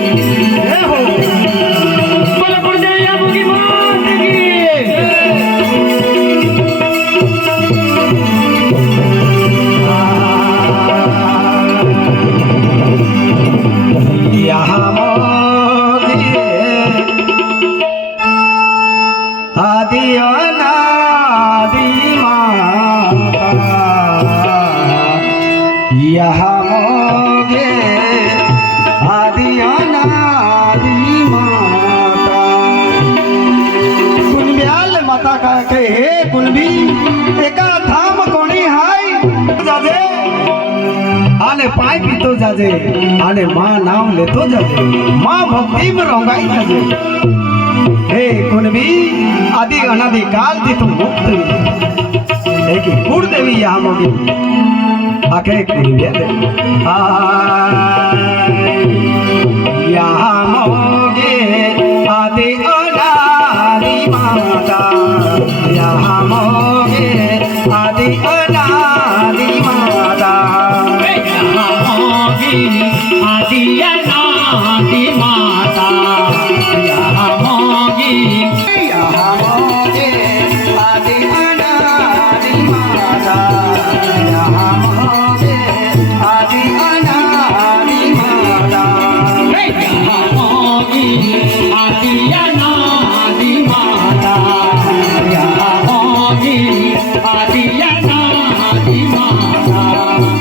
जय हो बलपुर जय आपकी मात की यहाँ मोदी आदि अनादि माता यहाँ मोगे आदि अनादि माता कुंबियाल माता का कहे कुंबी एका धाम कोणी हाय जाजे आने पाय पीतो जाजे आने मां नाम लेतो जाजे मां भक्ति में रोंगाई जाजे हे कुंबी आदि अनादि काल थी तुम मुक्त है कि कुड़ देवी यहाँ मोगी आखे कुंबिया दे यहाँ मोगे आदि अनादि माता यहाँ मोगे आदि अनादि माता यहाँ मोगी आदि अनादि माता यहाँ मोगी यहाँ मोगे आदि अनादि माता यहाँ मोगे आदि अनादि माता यहाँ मोगी आदि अनादि माता यहाँ मोगी आदि अनादि माता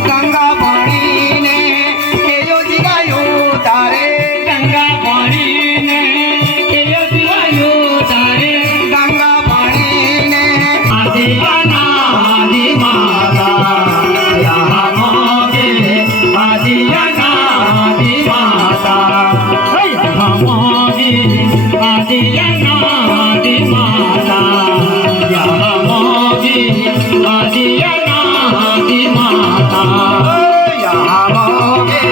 गंगा पानी ने केयो जिगायो तारे गंगा पानी ने केयो दिवायो तारे गंगा पानी ने आदि अनादि माता यहाँ मोगे आदि अनादि माता यहाँ मोगे आदि अनादि माता यहाँ मोगे आदि अनादि माता यहाँ मोगे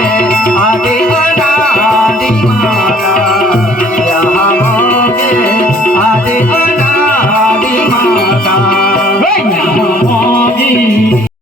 आदि अनादि माता यहाँ मोगे आदि अनादि माता